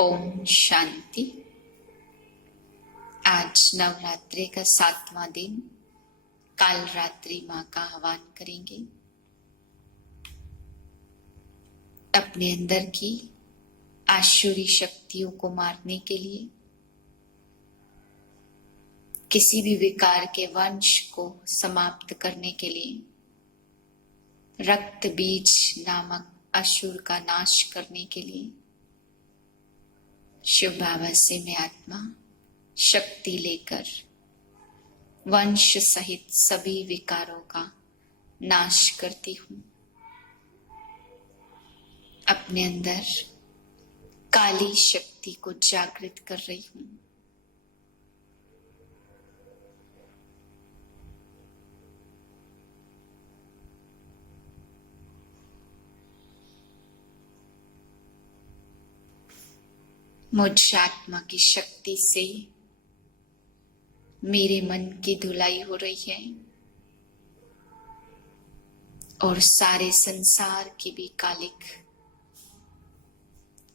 ओम शांति। आज नवरात्रि का 7वां दिन, काल रात्रि माँ का आह्वान करेंगे। अपने अंदर की आसुरी शक्तियों को मारने के लिए, किसी भी विकार के वंश को समाप्त करने के लिए, रक्त बीज नामक असुर का नाश करने के लिए शिव बाबा से मैं आत्मा शक्ति लेकर वंश सहित सभी विकारों का नाश करती हूँ। अपने अंदर काली शक्ति को जागृत कर रही हूँ। मुझ आत्मा की शक्ति से मेरे मन की धुलाई हो रही है और सारे संसार की भी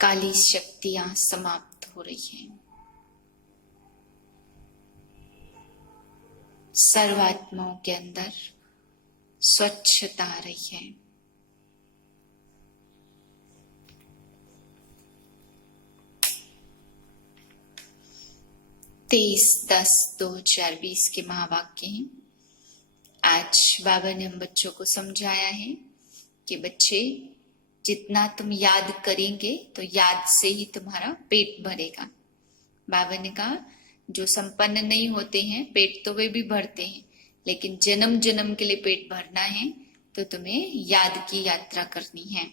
काली शक्तियां समाप्त हो रही हैं। सर्वात्माओं के अंदर स्वच्छता आ रही है। तेईस 10/2020 के महावाक्य हैं। आज बाबा ने हम बच्चों को समझाया है कि बच्चे, जितना तुम याद करेंगे तो याद से ही तुम्हारा पेट भरेगा। बाबा ने कहा, जो संपन्न नहीं होते हैं पेट तो वे भी भरते हैं, लेकिन जन्म जन्म के लिए पेट भरना है तो तुम्हें याद की यात्रा करनी है।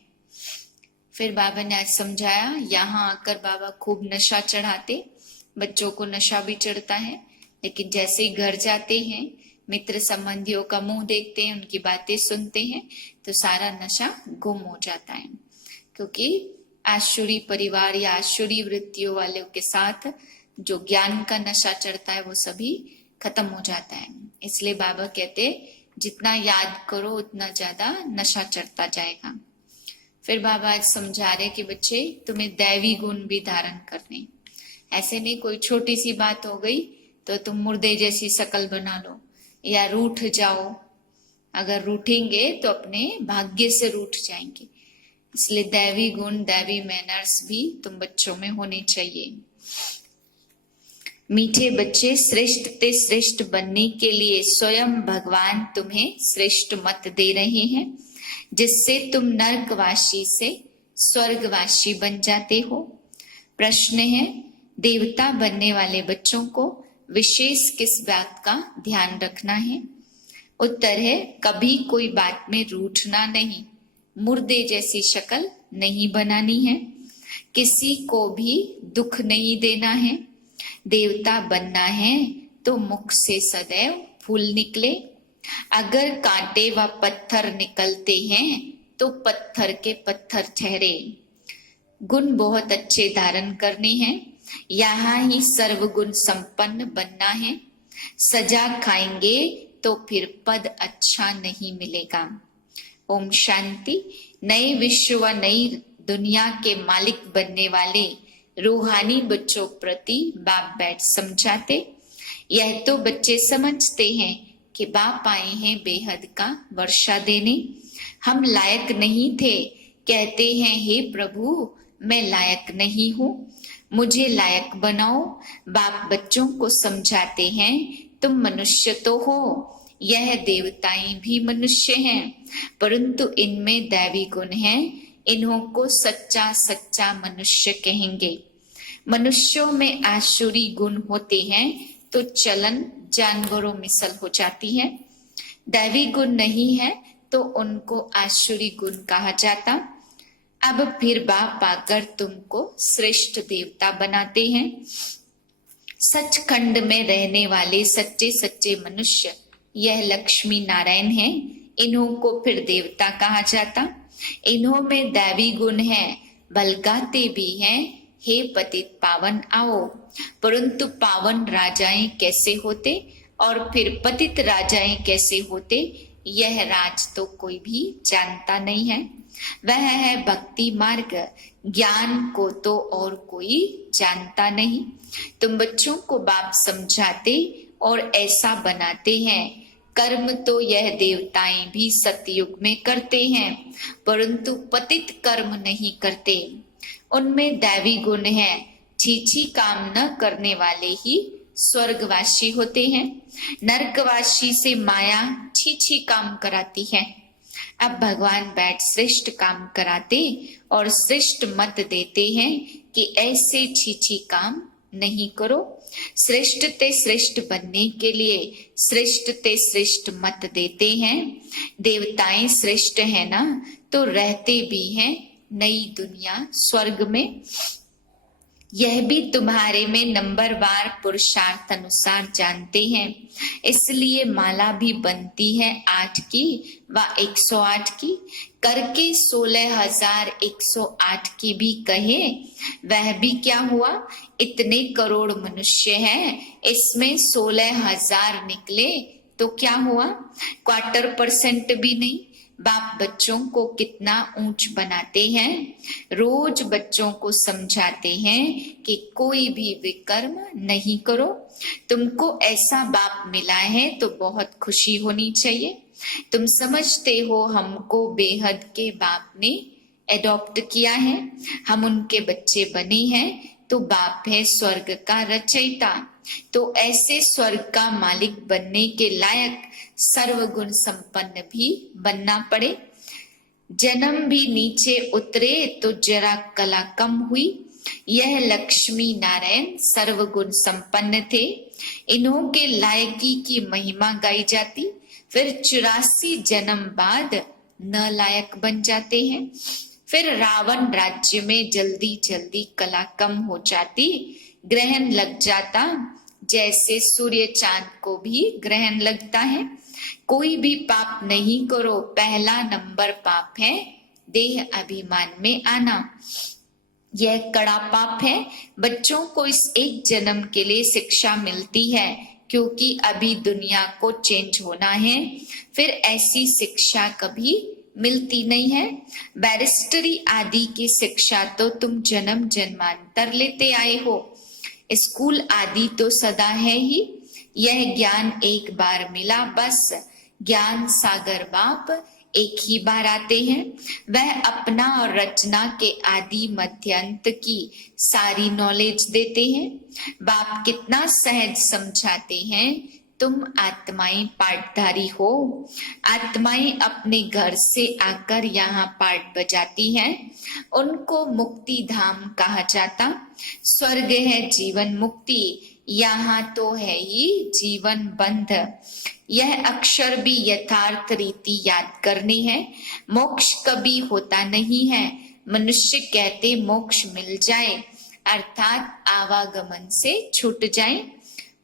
फिर बाबा ने आज समझाया, यहाँ आकर बाबा खूब नशा चढ़ाते, बच्चों को नशा भी चढ़ता है, लेकिन जैसे ही घर जाते हैं, मित्र संबंधियों का मुंह देखते हैं, उनकी बातें सुनते हैं, तो सारा नशा गुम हो जाता है। क्योंकि आसुरी परिवार या आसुरी वृत्तियों वालों के साथ जो ज्ञान का नशा चढ़ता है वो सभी खत्म हो जाता है। इसलिए बाबा कहते, जितना याद करो उतना ज्यादा नशा चढ़ता जाएगा। फिर बाबा आज समझा रहे कि बच्चे, तुम्हें दैवी गुण भी धारण करने। ऐसे नहीं कोई छोटी सी बात हो गई तो तुम मुर्दे जैसी शकल बना लो या रूठ जाओ। अगर रूठेंगे तो अपने भाग्य से रूठ जाएंगे। इसलिए दैवी गुण, दैवी मैनर्स भी तुम बच्चों में होने चाहिए। मीठे बच्चे, श्रेष्ठ ते श्रेष्ठ बनने के लिए स्वयं भगवान तुम्हें श्रेष्ठ मत दे रहे हैं, जिससे तुम नरकवासी से स्वर्गवासी बन जाते हो। प्रश्न है, देवता बनने वाले बच्चों को विशेष किस बात का ध्यान रखना है? उत्तर है, कभी कोई बात में रूठना नहीं, मुर्दे जैसी शक्ल नहीं बनानी है, किसी को भी दुख नहीं देना है। देवता बनना है तो मुख से सदैव फूल निकले। अगर कांटे व पत्थर निकलते हैं तो पत्थर के पत्थर ठहरे। गुण बहुत अच्छे धारण करने हैं, यहाँ ही सर्वगुण संपन्न बनना है। सजा खाएंगे तो फिर पद अच्छा नहीं मिलेगा। ओम शांति। नए विश्व व नई दुनिया के मालिक बनने वाले रूहानी बच्चों प्रति बाप बैठ समझाते। यह तो बच्चे समझते हैं कि बाप आए हैं बेहद का वर्षा देने। हम लायक नहीं थे, कहते हैं, हे प्रभु मैं लायक नहीं हूँ, मुझे लायक बनाओ। बाप बच्चों को समझाते हैं, तुम मनुष्य तो हो, यह देवताएं भी मनुष्य हैं, परंतु इनमें दैवी गुण हैं, इन्हों को सच्चा सच्चा मनुष्य कहेंगे। मनुष्यों में आसुरी गुण होते हैं तो चलन जानवरों मिसल हो जाती है। दैवी गुण नहीं है तो उनको आसुरी गुण कहा जाता। अब फिर बाप आकर तुमको श्रेष्ठ देवता बनाते हैं। सचखंड में रहने वाले सच्चे सच्चे मनुष्य यह लक्ष्मी नारायण हैं, इन्हों को फिर देवता कहा जाता। इन्हों में दैवी गुण है, बलगाते भी हैं, हे पतित पावन आओ। परंतु पावन राजाएं कैसे होते और फिर पतित राजाएं कैसे होते, यह राज तो कोई भी जानता नहीं है। वह है भक्ति मार्ग। ज्ञान को तो और कोई जानता नहीं। तुम बच्चों को बाप समझाते और ऐसा बनाते हैं। कर्म तो यह देवताएं भी सतयुग में करते हैं, परंतु पतित कर्म नहीं करते। उनमें दैवी गुण है। छीछी काम न करने वाले ही स्वर्गवासी होते हैं। नरकवासी से माया छीछी काम कराती है। अब भगवान बैठ श्रेष्ठ काम कराते और श्रेष्ठ मत देते हैं कि ऐसे छीछी काम नहीं करो। श्रेष्ठ ते श्रेष्ठ बनने के लिए श्रेष्ठ ते श्रेष्ठ मत देते हैं। देवताएं श्रेष्ठ है ना, तो रहते भी हैं नई दुनिया स्वर्ग में। यह भी तुम्हारे में नंबरवार पुरुषार्थ अनुसार जानते हैं। इसलिए माला भी बनती है 8 की व 108 की, करके 16,108 की भी कहे। वह भी क्या हुआ, इतने करोड़ मनुष्य हैं, इसमें 16,000 निकले तो क्या हुआ, 1/4% भी नहीं। बाप बच्चों को कितना ऊंच बनाते हैं। रोज बच्चों को समझाते हैं कि कोई भी विकर्म नहीं करो। तुमको ऐसा बाप मिला है तो बहुत खुशी होनी चाहिए। तुम समझते हो हमको बेहद के बाप ने एडॉप्ट किया है, हम उनके बच्चे बने हैं, तो बाप है स्वर्ग का रचयिता। तो ऐसे स्वर्ग का मालिक बनने के लायक सर्वगुण संपन्न भी बनना पड़े। जन्म भी नीचे उतरे तो जरा कला कम हुई। यह लक्ष्मी नारायण सर्वगुण संपन्न थे। इन्हों के लायकी की महिमा गाई जाती, फिर 84 जन्म बाद न लायक बन जाते हैं। फिर रावण राज्य में जल्दी जल्दी कला कम हो जाती, ग्रहण लग जाता, जैसे सूर्य चांद को भी ग्रहण लगता है। कोई भी पाप नहीं करो, पहला नंबर पाप है देह अभिमान में आना। यह कड़ा पाप है। बच्चों को इस एक जन्म के लिए शिक्षा मिलती है, क्योंकि अभी दुनिया को चेंज होना है, फिर ऐसी शिक्षा कभी मिलती नहीं है। बैरिस्टरी आदि की शिक्षा तो तुम जन्म जन्मांतर लेते आए हो। स्कूल आदि तो सदा है ही। यह ज्ञान एक बार मिला बस। ज्ञान सागर बाप एक ही बार आते हैं। वह अपना और रचना के आदि मध्यांत की सारी नॉलेज देते हैं। बाप कितना सहज समझाते हैं। तुम आत्माएं पाठधारी हो। आत्माएं अपने घर से आकर यहाँ पाठ बजाती हैं। उनको मुक्ति धाम कहा जाता। स्वर्ग है जीवन मुक्ति, यहाँ तो है ही जीवन बंध। यह अक्षर भी यथार्थ रीति याद करनी है। मोक्ष कभी होता नहीं है। मनुष्य कहते मोक्ष मिल जाए, अर्थात आवागमन से छूट जाए,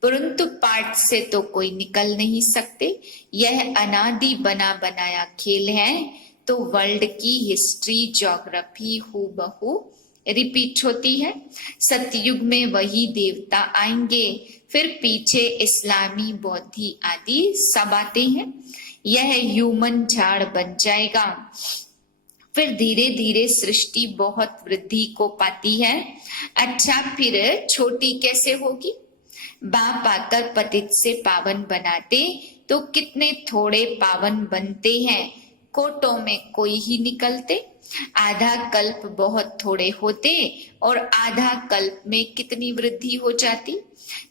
परंतु पाठ से तो कोई निकल नहीं सकते। यह अनादि बना बनाया खेल है, तो वर्ल्ड की हिस्ट्री ज्योग्राफी हूबहू रिपीट होती है। सतयुग में वही देवता आएंगे, फिर पीछे इस्लामी बौद्धि आदि सब आते हैं। यह ह्यूमन झाड़ बन जाएगा। फिर धीरे धीरे सृष्टि बहुत वृद्धि को पाती है। अच्छा, फिर छोटी कैसे होगी। बाप आकर पतित से पावन बनाते तो कितने थोड़े पावन बनते हैं। कोटों में कोई ही निकलते। आधा कल्प बहुत थोड़े होते और आधा कल्प में कितनी वृद्धि हो जाती।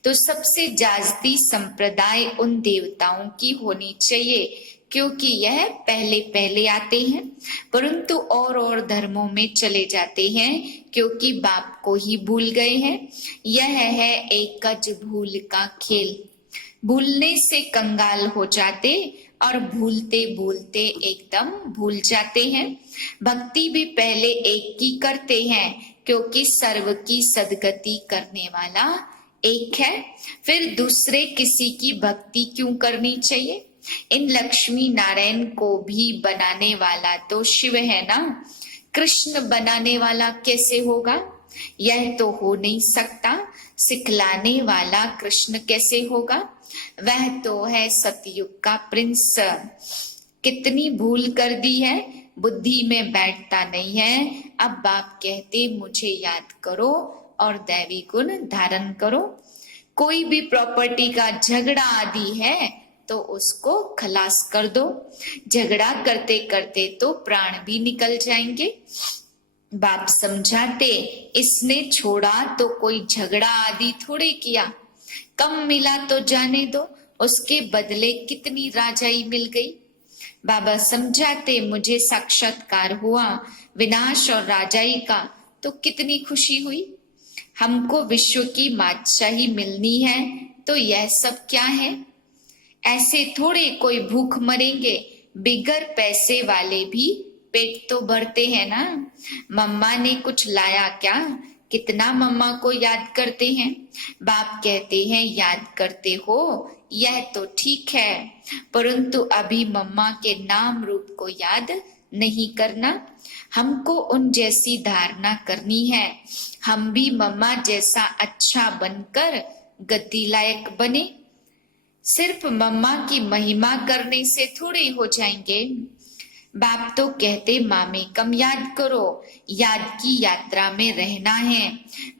तो सबसे जास्ती संप्रदाय उन देवताओं की होनी चाहिए, क्योंकि यह पहले पहले आते हैं, परंतु और धर्मों में चले जाते हैं, क्योंकि बाप को ही भूल गए हैं। यह है एक गज भूल का खेल। भूलने से कंगाल हो जाते और भूलते भूलते एकदम भूल जाते हैं। भक्ति भी पहले एक की करते हैं, क्योंकि सर्व की सदगति करने वाला एक है। फिर दूसरे किसी की भक्ति क्यों करनी चाहिए। इन लक्ष्मी नारायण को भी बनाने वाला तो शिव है ना। कृष्ण बनाने वाला कैसे होगा। यह तो हो नहीं सकता। सिखलाने वाला कृष्ण कैसे होगा। वह तो है सतयुग का प्रिंस। कितनी भूल कर दी है। बुद्धि में बैठता नहीं है। अब बाप कहते मुझे याद करो और दैवी गुण धारण करो। कोई भी प्रॉपर्टी का झगड़ा आदि है तो उसको खलास कर दो। झगड़ा करते करते तो प्राण भी निकल जाएंगे। बाप समझाते इसने छोड़ा तो कोई झगड़ा आदि थोड़े किया, कम मिला तो जाने दो, उसके बदले कितनी राजाई मिल गई। बाबा समझाते मुझे साक्षात्कार हुआ विनाश और राजाई का, तो कितनी खुशी हुई। हमको विश्व की बादशाही मिलनी है तो यह सब क्या है। ऐसे थोड़े कोई भूख मरेंगे, बिगर पैसे वाले भी पेट तो भरते हैं ना। मम्मा ने कुछ लाया क्या, कितना मम्मा को याद करते हैं। बाप कहते हैं याद करते हो यह तो ठीक है, परंतु अभी मम्मा के नाम रूप को याद नहीं करना। हमको उन जैसी धारणा करनी है, हम भी मम्मा जैसा अच्छा बनकर गद्दी लायक बने। सिर्फ मम्मा की महिमा करने से थोड़े हो जाएंगे। बाप तो कहते मामे कम याद करो, याद की यात्रा में रहना है,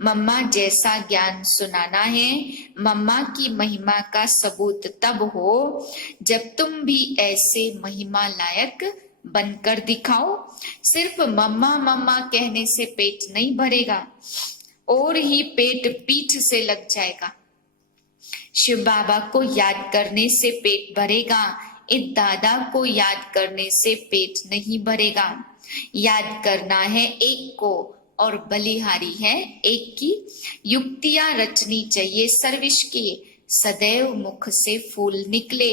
मम्मा जैसा ज्ञान सुनाना है। मम्मा की महिमा का सबूत तब हो जब तुम भी ऐसे महिमा लायक बनकर दिखाओ। सिर्फ मम्मा मम्मा कहने से पेट नहीं भरेगा, और ही पेट पीठ से लग जाएगा। शिव बाबा को याद करने से पेट भरेगा, इस दादा को याद करने से पेट नहीं भरेगा। याद करना है एक को और बलिहारी है एक की। युक्तियां रचनी चाहिए सर्विस की, सदैव मुख से फूल निकले।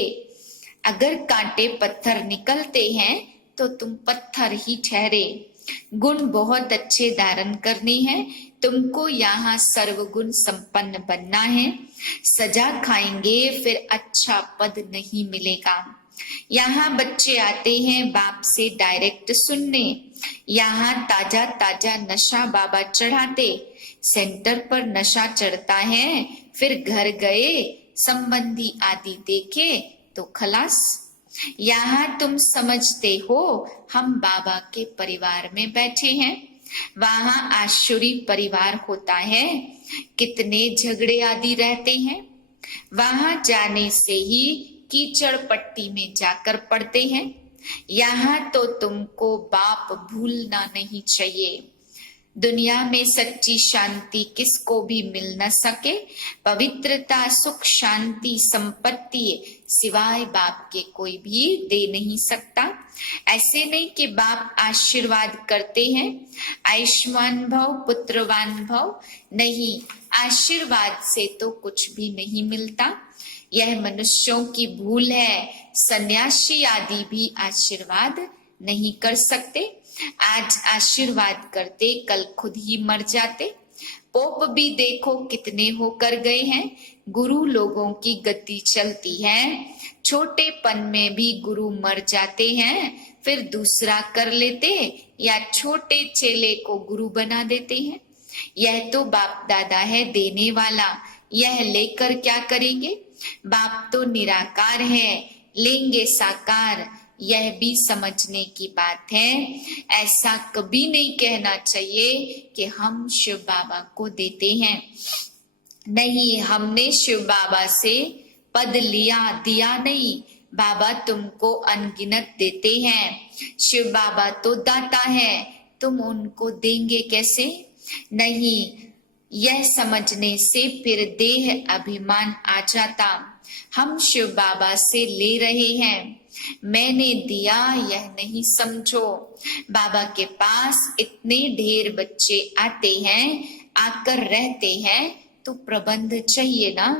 अगर कांटे पत्थर निकलते हैं तो तुम पत्थर ही ठहरे। गुण बहुत अच्छे धारण करने हैं, तुमको यहाँ सर्वगुण संपन्न बनना है। सजा खाएंगे फिर अच्छा पद नहीं मिलेगा। यहाँ बच्चे आते हैं बाप से डायरेक्ट सुनने, यहाँ ताजा ताजा नशा बाबा चढ़ाते। सेंटर पर नशा चढ़ता है, फिर घर गए संबंधी आदि देखे तो खलास। यहाँ तुम समझते हो हम बाबा के परिवार में बैठे हैं, वहां आशुरी परिवार होता है, कितने झगड़े आदि रहते हैं। वहां जाने से ही कीचड़ पट्टी में जाकर पड़ते हैं। यहाँ तो तुमको बाप भूलना नहीं चाहिए। दुनिया में सच्ची शांति किसको भी मिल न सके। पवित्रता सुख शांति संपत्ति सिवाय बाप के कोई भी दे नहीं सकता। ऐसे नहीं कि बाप आशीर्वाद करते हैं आयुष्मान भव पुत्रवान भव, नहीं, आशीर्वाद से तो कुछ भी नहीं मिलता। यह मनुष्यों की भूल है, सन्यासी आदि भी आशीर्वाद नहीं कर सकते। आज आशीर्वाद करते कल खुद ही मर जाते। पोप भी देखो कितने होकर गए हैं। गुरु लोगों की गति चलती है, छोटेपन में भी गुरु मर जाते हैं, फिर दूसरा कर लेते या छोटे चेले को गुरु बना देते हैं। यह तो बाप दादा है देने वाला, यह लेकर क्या करेंगे। बाप तो निराकार है, लेंगे साकार, यह भी समझने की बात है। ऐसा कभी नहीं कहना चाहिए कि हम शिव बाबा को देते हैं। नहीं, हमने शिव बाबा से पद लिया दिया नहीं, बाबा तुमको अनगिनत देते हैं। शिव बाबा तो दाता है, तुम उनको देंगे कैसे। नहीं, यह समझने से फिर देह अभिमान आ जाता। हम शिव बाबा से ले रहे हैं, मैंने दिया यह नहीं समझो। बाबा के पास इतने ढेर बच्चे आते हैं, आकर रहते हैं, तो प्रबंध चाहिए ना।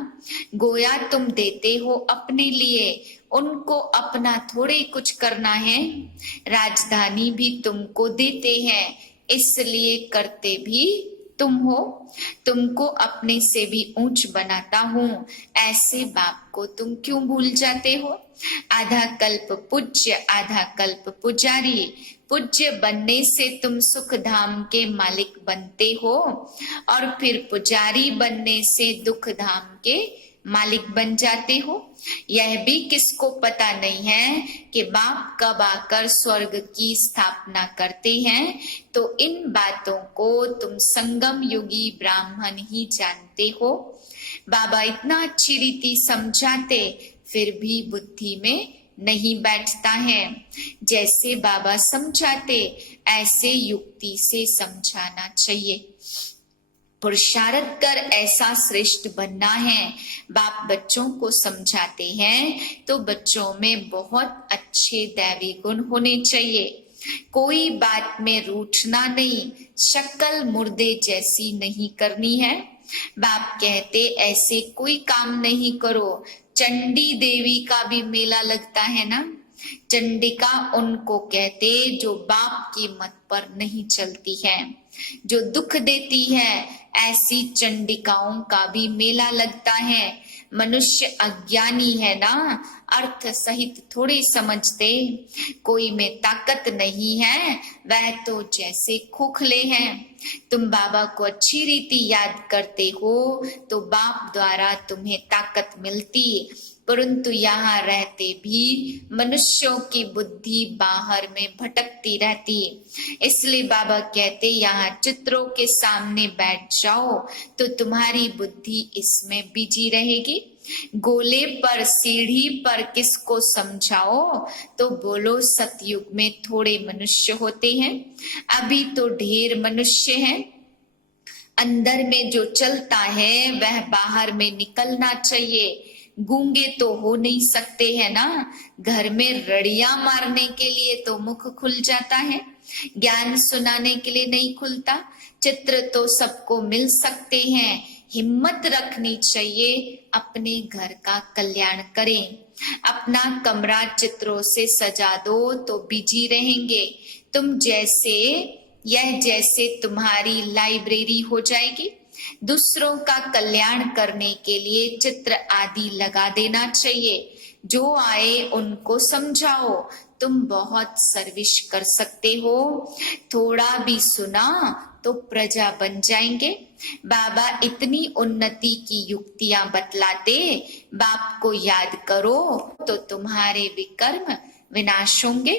गोया तुम देते हो अपने लिए, उनको अपना थोड़े कुछ करना है। राजधानी भी तुमको देते हैं, इसलिए करते भी तुम हो। तुमको अपने से भी ऊंच बनाता हूँ, ऐसे बाप को तुम क्यों भूल जाते हो। आधा कल्प पूज्य आधा कल्प पुजारी, पूज्य बनने से तुम सुख धाम के मालिक बनते हो, और फिर पुजारी बनने से दुख धाम के मालिक बन जाते हो। यह भी किसको पता नहीं है कि बाप कब आकर स्वर्ग की स्थापना करते हैं। तो इन बातों को तुम संगम युगी ब्राह्मण ही जानते हो। बाबा इतना अच्छी रीति समझाते, फिर भी बुद्धि में नहीं बैठता है। जैसे बाबा समझाते ऐसे युक्ति से समझाना चाहिए। पुरुषार्थ कर ऐसा श्रेष्ठ बनना है। बाप बच्चों को समझाते हैं तो बच्चों में बहुत अच्छे दैवी गुण होने चाहिए। कोई बात में रूठना नहीं, शक्ल मुर्दे जैसी नहीं करनी है। बाप कहते ऐसे कोई काम नहीं करो। चंडी देवी का भी मेला लगता है ना। चंडिका उनको कहते जो बाप की मत पर नहीं चलती है, जो दुख देती है। ऐसी चंडिकाओं का भी मेला लगता है। मनुष्य अज्ञानी है ना, अर्थ सहित थोड़ी समझते। कोई में ताकत नहीं है, वह तो जैसे खोखले हैं। तुम बाबा को अच्छी रीति याद करते हो तो बाप द्वारा तुम्हें ताकत मिलती, परंतु यहाँ रहते भी मनुष्यों की बुद्धि बाहर में भटकती रहती। इसलिए बाबा कहते यहाँ चित्रों के सामने बैठ जाओ तो तुम्हारी बुद्धि इसमें बिजी रहेगी। गोले पर सीढ़ी पर किसको समझाओ तो बोलो सतयुग में थोड़े मनुष्य होते हैं, अभी तो ढेर मनुष्य हैं। अंदर में जो चलता है वह बाहर में निकलना चाहिए। गूंगे तो हो नहीं सकते है ना। घर में रड़ियां मारने के लिए तो मुख खुल जाता है, ज्ञान सुनाने के लिए नहीं खुलता। चित्र तो सबको मिल सकते हैं, हिम्मत रखनी चाहिए, अपने घर का कल्याण करें। अपना कमरा चित्रों से सजा दो तो बिजी रहेंगे तुम। जैसे तुम्हारी लाइब्रेरी हो जाएगी। दूसरों का कल्याण करने के लिए चित्र आदि लगा देना चाहिए। जो आए उनको समझाओ, तुम बहुत सर्विस कर सकते हो। थोड़ा भी सुना तो प्रजा बन जाएंगे। बाबा इतनी उन्नति की युक्तियां बतलाते, बाप को याद करो तो तुम्हारे विकर्म विनाश होंगे।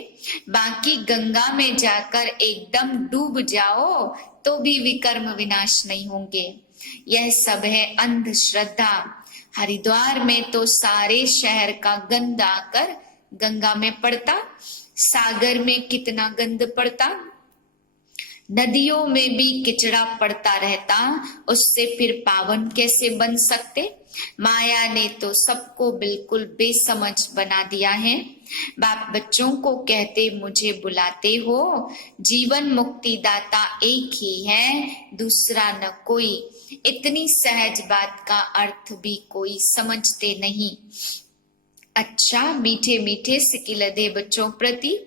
बाकी गंगा में जाकर एकदम डूब जाओ तो भी विकर्म विनाश नहीं होंगे। यह सब है अंधश्रद्धा। हरिद्वार में तो सारे शहर का गंद आकर गंगा में पड़ता, सागर में कितना गंद पड़ता, नदियों में भी किचड़ा पड़ता रहता, उससे फिर पावन कैसे बन सकते। माया ने तो सबको बिल्कुल बेसमझ बना दिया है। बाप बच्चों को कहते मुझे बुलाते हो, जीवन मुक्ति दाता एक ही है, दूसरा न कोई। इतनी सहज बात का अर्थ भी कोई समझते नहीं। अच्छा, मीठे मीठे सिकिलधे बच्चों प्रति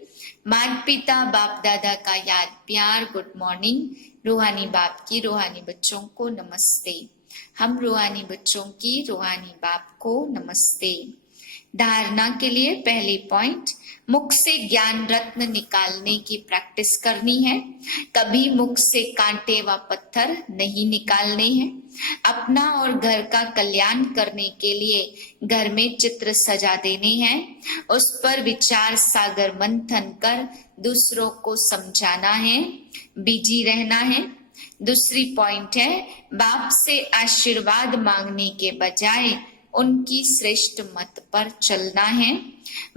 माता पिता बाप दादा का याद प्यार गुड मॉर्निंग। रूहानी बाप की रूहानी बच्चों को नमस्ते। हम रूहानी बच्चों की रूहानी बाप को नमस्ते। धारणा के लिए पहले पॉइंट, मुख से ज्ञान रत्न निकालने की प्रैक्टिस करनी है। कभी मुख से कांटे व पत्थर नहीं निकालने हैं। अपना और घर का कल्याण करने के लिए घर में चित्र सजा देने हैं। उस पर विचार सागर मंथन कर दूसरों को समझाना है, बिजी रहना है। दूसरी पॉइंट है, बाप से आशीर्वाद मांगने के बजाय उनकी श्रेष्ठ मत पर चलना है।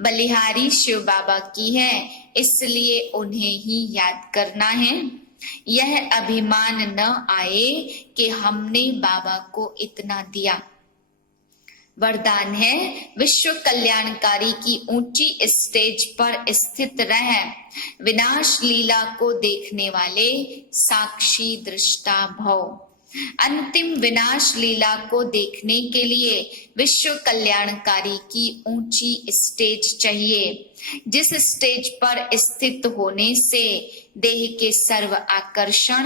बलिहारी शिव बाबा की है, इसलिए उन्हें ही याद करना है। यह अभिमान न आए कि हमने बाबा को इतना दिया। वरदान है, विश्व कल्याणकारी की ऊंची स्टेज पर स्थित रह विनाश लीला को देखने वाले साक्षी दृष्टा भव। अंतिम विनाश लीला को देखने के लिए विश्व कल्याणकारी की ऊंची स्टेज चाहिए, जिस स्टेज पर स्थित होने से देह के सर्व आकर्षण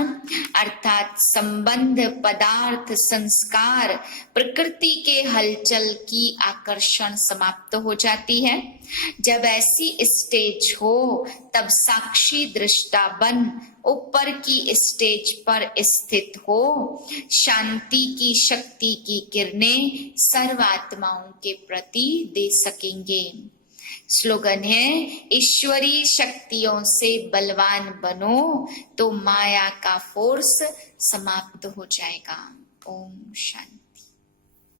अर्थात संबंध, पदार्थ, संस्कार, प्रकृति के हलचल की आकर्षण समाप्त हो जाती है। जब ऐसी स्टेज हो तब साक्षी दृष्टा बन ऊपर की स्टेज पर स्थित हो, शांति की शक्ति की किरणें सर्वात्माओं के प्रति दे सकेंगे। स्लोगन है, ईश्वरी शक्तियों से बलवान बनो तो माया का फोर्स समाप्त हो जाएगा। ओम शांति।